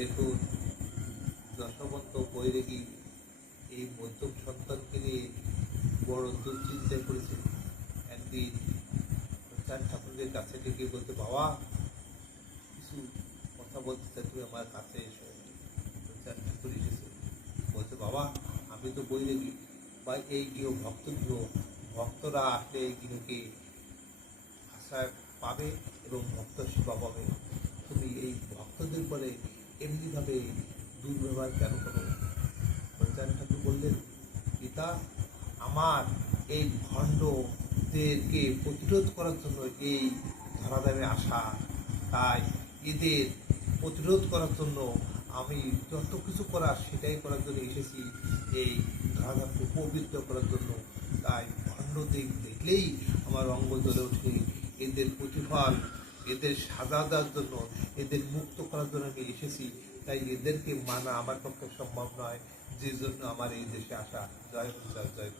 দেখুন, যশবন্ত বৈরাগী এই মধ্যম সন্তানকে নিয়ে বড় দুশ্চিন্তায় পড়েছে। একদিন চার ঠাকুরের কাছে ডেকে বলতে, বাবা কিছু কথা বলতে চাই, তুমি আমার কাছে এসো। চার ঠাকুর এসেছে, বলতে, বাবা আমি তো বৈরাগী বা এই গৃহ ভক্ত গৃহ, ভক্তরা আসলে এই গৃহকে আশ্রয় পাবে এবং ভক্ত সেবা পাবে। তুমি এই ভক্তদের পরে এমনিভাবে দুর্ব্যবহার কেন করো? চার ঠাকুর বললেন, পিতা আমার এই ভণ্ডদেরকে প্রতিরোধ করার জন্য এই ধরাধামে আসা, তাই এদের প্রতিরোধ করার জন্য আমি যত কিছু করার সেটাই করার জন্য এসেছি, এই ধরাধামকে পবিত্র করার জন্য। তাই ভণ্ডদের দেখলেই আমার অঙ্গ জ্বলে ওঠে। এদের প্রতিফল, এদের সাজা দেওয়ার জন্য, এদের মুক্ত করার জন্য আমি এসেছি। তাই এদেরকে মানা আমার পক্ষে সম্ভব নয়, যে জন্য আমার এই দেশে আসা। জয় জয় জয়।